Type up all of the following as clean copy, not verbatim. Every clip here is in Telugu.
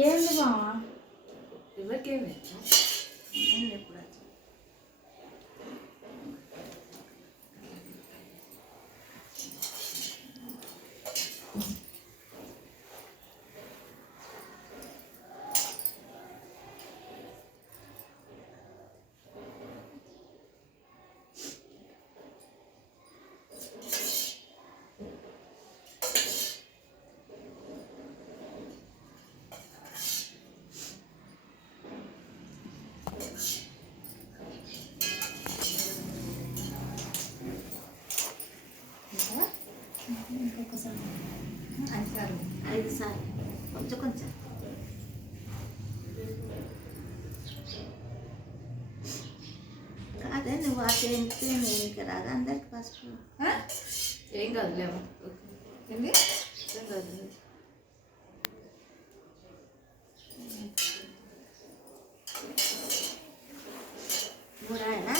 ఏంది బావా ఎవరికేమే ఎప్పుడు ఐదు సార్లు కొంచెం కొంచెం కాదే నువ్వు ఆ చేస్తే నేను రాదా అందరికి పసుపు ఏం కాదులేమో ఏంది ఏం కాదు మూడాయనా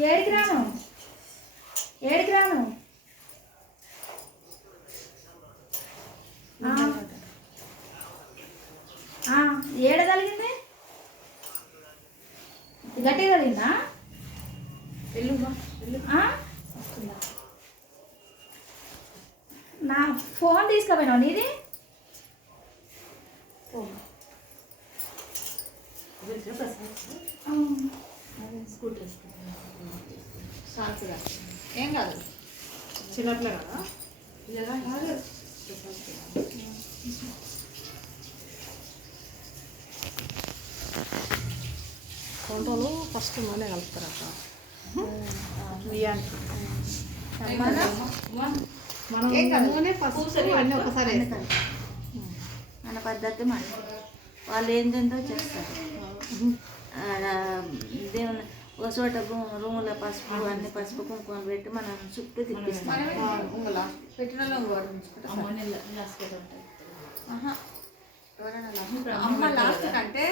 ఏడికి రాను ఏడ తగిలింది గట్టి తగిలిందా నా ఫోన్ తీసుకుపోయినావు నీది స్కూటర్ ఏం కాదు చిన్నట్లే కదా వంటలు ఫస్ట్ నూనె కలుపుతారు అక్క బియ్యానికి మనం నూనె పసుపు అన్నీ ఒకసారి మన పద్ధతి మన వాళ్ళు ఏంటందో చేస్తారు దేవుని ఒక చోట రూములో పసుపు అన్ని పసుపు కుంకుమ పెట్టి మనం చుట్టూ తిప్పిస్తాం ఎవరైనా లాస్ట్ అంటే